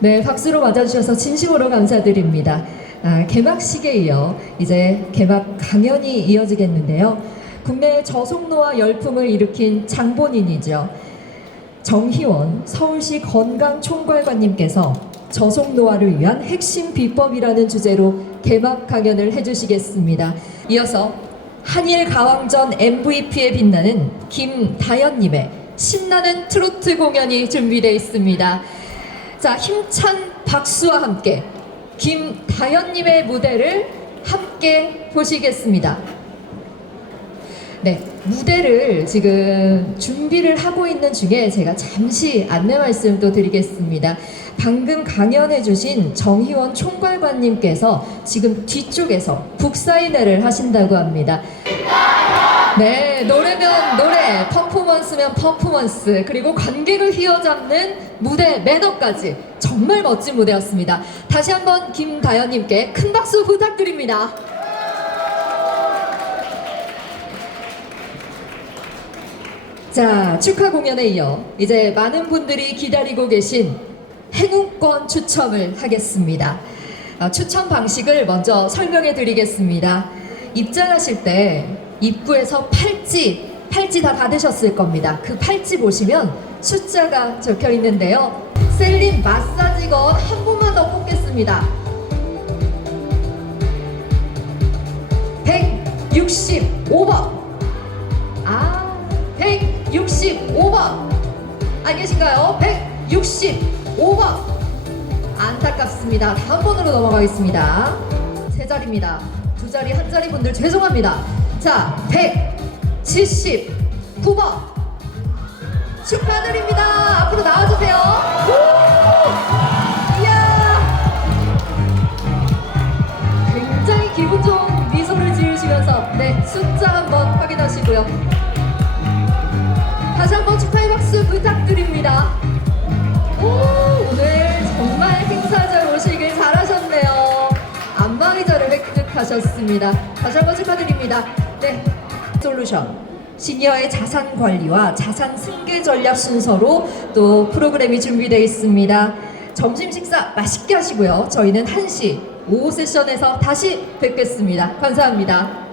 네, 박수로 맞아주셔서 진심으로 감사드립니다. 아, 개막식에 이어 이제 개막 강연이 이어지겠는데요. 국내 저속노화 열풍을 일으킨 장본인이죠. 정희원 서울시 건강총괄관님께서 저속노화를 위한 핵심 비법이라는 주제로 개막 강연을 해주시겠습니다. 이어서 한일 가왕전 MVP에 빛나는 김다연님의 신나는 트로트 공연이 준비되어 있습니다. 자, 힘찬 박수와 함께 김다연님의 무대를 함께 보시겠습니다. 네, 무대를 지금 준비를 하고 있는 중에 제가 잠시 안내 말씀 또 드리겠습니다. 방금 강연해주신 정희원 총괄관님께서 지금 뒤쪽에서 북사인회를 하신다고 합니다. 네, 노래면 노래, 퍼포먼스면 퍼포먼스, 그리고 관객을 휘어잡는 무대 매너까지 정말 멋진 무대였습니다. 다시 한번 김다연님께 큰 박수 부탁드립니다. 자, 축하 공연에 이어 이제 많은 분들이 기다리고 계신 행운권 추첨을 하겠습니다. 아, 추첨 방식을 먼저 설명해 드리겠습니다. 입장하실 때 입구에서 팔찌, 팔찌 다 받으셨을 겁니다. 그 팔찌 보시면 숫자가 적혀 있는데요. 셀린 마사지건 한 분만 더 뽑겠습니다. 165번. 아, 165번. 안 계신가요? 165번. 안타깝습니다. 다음 번으로 넘어가겠습니다. 세 자리입니다. 두 자리, 한 자리 분들 죄송합니다. 자, 179번. 축하드립니다. 앞으로 나와주세요. 우! 이야. 굉장히 기분 좋은 미소를 지으시면서 네 숫자 한번 확인하시고요. 다시 한번 축하의 박수 부탁드립니다. 오, 오늘 정말 행사장 오시길 잘하셨네요. 안방의자를 획득하셨습니다. 다시 한번 축하드립니다. 네, 솔루션. 시니어의 자산 관리와 자산 승계 전략 순서로 또 프로그램이 준비되어 있습니다. 점심 식사 맛있게 하시고요. 저희는 1시 오후 세션에서 다시 뵙겠습니다. 감사합니다.